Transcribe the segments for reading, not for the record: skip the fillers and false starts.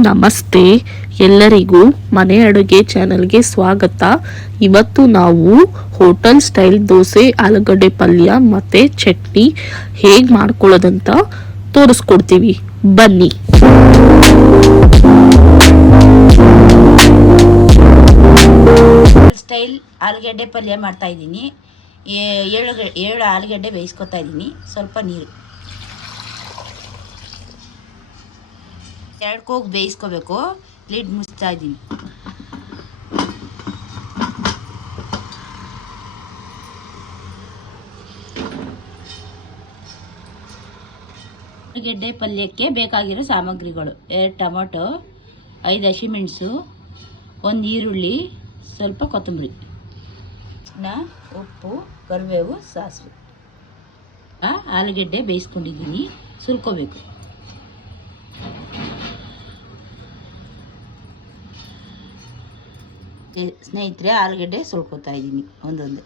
ನಮಸ್ತೆ, ಎಲ್ಲರಿಗೂ ಮನೆ ಅಡುಗೆ ಚಾನಲ್ಗೆ ಸ್ವಾಗತ. ಇವತ್ತು ನಾವು ಹೋಟೆಲ್ ಸ್ಟೈಲ್ ದೋಸೆ, ಆಲೂಗಡ್ಡೆ ಪಲ್ಯ ಮತ್ತು ಚಟ್ನಿ ಹೇಗೆ ಮಾಡ್ಕೊಳ್ಳೋದಂತ ತೋರಿಸ್ಕೊಡ್ತೀವಿ, ಬನ್ನಿ. ಸ್ಟೈಲ್ ಆಲೂಗಡ್ಡೆ ಪಲ್ಯ ಮಾಡ್ತಾ ಇದ್ದೀನಿ. ಏಳು ಆಲೂಗಡ್ಡೆ ಬೇಯಿಸ್ಕೊತಾ ಇದ್ದೀನಿ. ಸ್ವಲ್ಪ ನೀರು, 2 ಕೂಗು ಬೇಯಿಸ್ಕೋಬೇಕು. ಲಿಡ್ ಮುಚ್ತಾ ಇದ್ದೀನಿ. ಆಲೂಗಡ್ಡೆ ಪಲ್ಯಕ್ಕೆ ಬೇಕಾಗಿರೋ ಸಾಮಗ್ರಿಗಳು: 2 ಟೊಮೊಟೊ, 5 ಹಸಿಮೆಣಸು, 1 ಈರುಳ್ಳಿ, ಸ್ವಲ್ಪ ಕೊತ್ತಂಬರಿ, ಉಪ್ಪು, ಕರಿಬೇವು, ಸಾಸಿವೆ. ಆಲೂಗಡ್ಡೆ ಬೇಯಿಸ್ಕೊಂಡಿದ್ದೀನಿ, ಸುಲ್ಕೋಬೇಕು. ಸ್ನೇಹಿತರೆ, ಆಲೂಗಡ್ಡೆ ಸುಲ್ಕೋತಾ ಇದ್ದೀನಿ ಒಂದೊಂದೇ.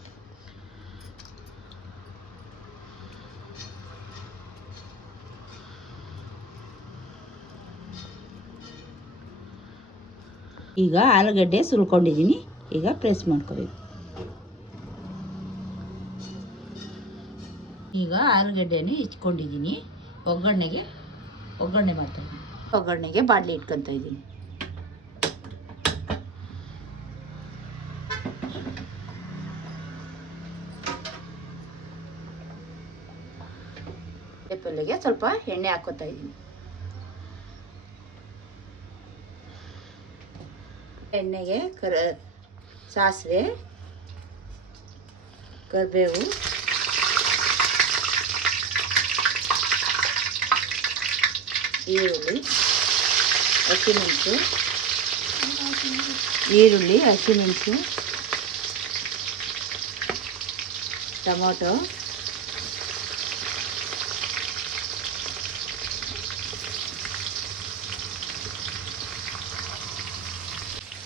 ಈಗ ಆಲೂಗಡ್ಡೆ ಸುಲ್ಕೊಂಡಿದ್ದೀನಿ. ಈಗ ಪ್ರೆಸ್ ಮಾಡ್ಕೋಬೇಕು. ಈಗ ಆಲೂಗಡ್ಡೆನ ಇಚ್ಕೊಂಡಿದ್ದೀನಿ. ಒಗ್ಗರಣೆ ಮಾಡ್ತಾ ಇದ್ದೀನಿ. ಒಗ್ಗರಣೆಗೆ ಬಾಣಲಿ ಇಟ್ಕೊತಾ ಇದ್ದೀನಿ. ಪಲ್ಯಗೆ ಸ್ವಲ್ಪ ಎಣ್ಣೆ ಹಾಕೋತಾ ಇದ್ದೀನಿ. ಎಣ್ಣೆಗೆ ಸಾಸಿವೆ, ಕರಿಬೇವು, ಈರುಳ್ಳಿ, ಹಸಿಮೆಣಸು, ಟೊಮೊಟೊ,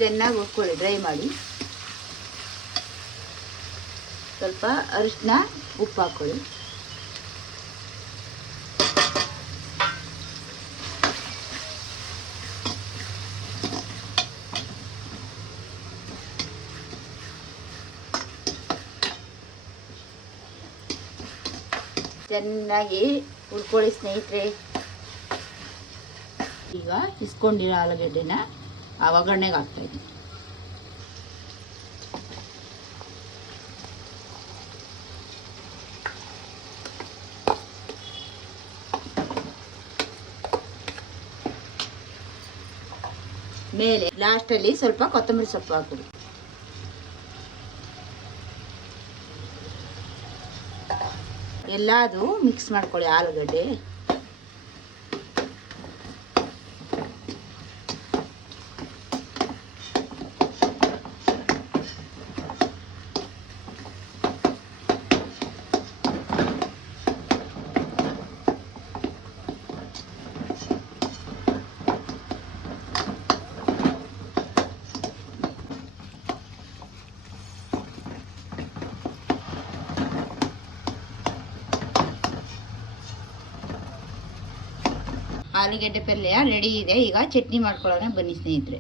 ಚೆನ್ನಾಗಿ ಹುರ್ಕೊಳ್ಳಿ, ಡ್ರೈ ಮಾಡಿ. ಸ್ವಲ್ಪ ಅರಿಶಿನ, ಉಪ್ಪು ಹಾಕ್ಕೊಳ್ಳಿ. ಚೆನ್ನಾಗಿ ಹುರ್ಕೊಳ್ಳಿ ಸ್ನೇಹಿತರೆ. ಈಗ ಇಸ್ಕೊಂಡಿರೋ ಆಲೂಗಡ್ಡೆನ ಆ ಒಗ್ಗರಣೆಗೆ ಹಾಕ್ತಾಯಿದ್ದೀನಿ. ಮೇಲೆ ಲಾಸ್ಟಲ್ಲಿ ಸ್ವಲ್ಪ ಕೊತ್ತಂಬರಿ ಸೊಪ್ಪು ಹಾಕ್ಬಿಡಿ. ಎಲ್ಲದು ಮಿಕ್ಸ್ ಮಾಡ್ಕೊಳ್ಳಿ ಆಲೂಗಡ್ಡೆ. ಆಲೂಗಡ್ಡೆ ಪಲ್ಯ ರೆಡಿ ಇದೆ. ಈಗ ಚಟ್ನಿ ಮಾಡ್ಕೊಳ್ಳೋಣ, ಬನ್ನಿ ಸ್ನೇಹಿತರೆ.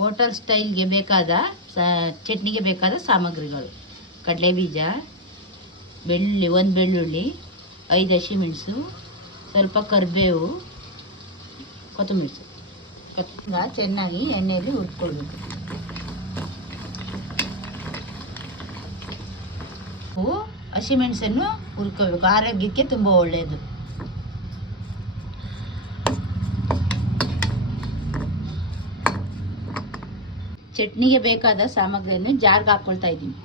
ಹೋಟೆಲ್ ಸ್ಟೈಲ್ಗೆ ಬೇಕಾದ ಚಟ್ನಿಗೆ ಬೇಕಾದ ಸಾಮಗ್ರಿಗಳು: ಕಡಲೆ ಬೀಜ, ಬೆಳ್ಳುಳ್ಳಿ, 1 ಬೆಳ್ಳುಳ್ಳಿ, 5 ಹಸಿಮೆಣಸು, ಸ್ವಲ್ಪ ಕರಿಬೇವು, ಕೊತ್ತಂಬರಿ ಸೊಪ್ಪು. ಚೆನ್ನಾಗಿ ಎಣ್ಣೆಯಲ್ಲಿ ಹುರ್ಕೊಳ್ಬೇಕು. ಹಸಿಮೆಣಸನ್ನು ಹುರ್ಕೋಬೇಕು, ಆರೋಗ್ಯಕ್ಕೆ ತುಂಬ ಒಳ್ಳೆಯದು. ಚಟ್ನಿಗೆ ಬೇಕಾದ ಸಾಮಗ್ರಿಯನ್ನು ಜಾರ್ಗೆ ಹಾಕ್ಕೊಳ್ತಾ ಇದ್ದೀನಿ.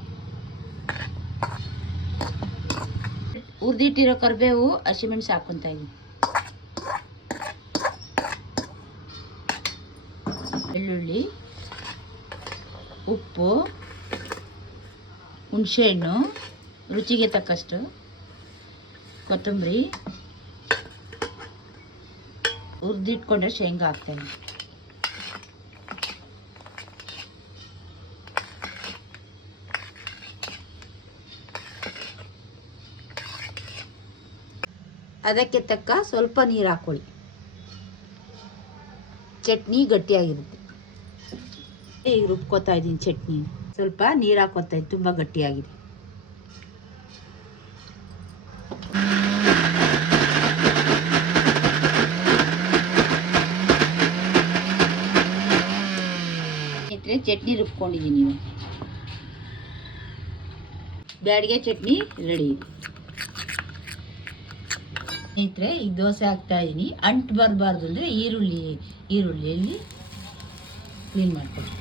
ಹುರಿದಿಟ್ಟಿರೋ ಕರಿಬೇವು, ಹಸಿಮೆಣಸು ಹಾಕ್ಕೊತಾ ಇದ್ದೀನಿ. ಬೆಳ್ಳುಳ್ಳಿ, ಉಪ್ಪು, ಹುಣಸೆಹಣ್ಣು ರುಚಿಗೆ ತಕ್ಕಷ್ಟು, ಕೊತ್ತಂಬರಿ, ಹುರಿದಿಟ್ಕೊಂಡ್ರೆ ಶೇಂಗಾ ಹಾಕ್ತೇನೆ. ಅದಕ್ಕೆ ತಕ್ಕ ಸ್ವಲ್ಪ ನೀರು ಹಾಕ್ಕೊಳ್ಳಿ. ಚಟ್ನಿ ಗಟ್ಟಿಯಾಗಿರುತ್ತೆ. ಈಗ ರುಬ್ಕೋತಾ ಇದ್ದೀನಿ ಚಟ್ನಿ. ಸ್ವಲ್ಪ ನೀರು ಹಾಕೋತಾ ಇದ್ದೀನಿ, ತುಂಬ ಗಟ್ಟಿಯಾಗಿದೆ. ಚಟ್ನಿ ರುಬ್ಕೊಂಡಿದ್ದೀನಿ. ಬ್ಯಾಡಿಗೆ ಚಟ್ನಿ ರೆಡಿ. ಸ್ನೇಹಿತರೆ, ಈಗ ದೋಸೆ ಹಾಕ್ತಾ ಇದ್ದೀನಿ. ಅಂಟು ಬರಬಾರ್ದು ಅಂದರೆ ಈರುಳ್ಳಿಯಲ್ಲಿ ಕ್ಲೀನ್ ಮಾಡ್ಕೊಡಿ.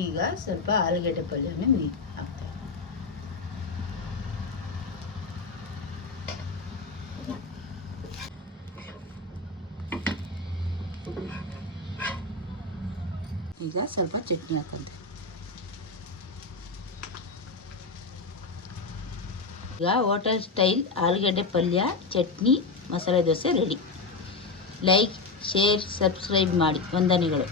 ಈಗ ಸ್ವಲ್ಪ ಆಲೂಗಡ್ಡೆ ಪಲ್ಯನ ಹಾಕ್ತಾ ಈಗ ಸ್ವಲ್ಪ ಚಟ್ನಿ ಹಾಕೊಂಡೆ. ಈಗ ಹೋಟೆಲ್ ಸ್ಟೈಲ್ ಆಲೂಗಡ್ಡೆ ಪಲ್ಯ, chutney, masala dosa ready. Like, share, subscribe ಮಾಡಿ. ವಂದನೆಗಳು.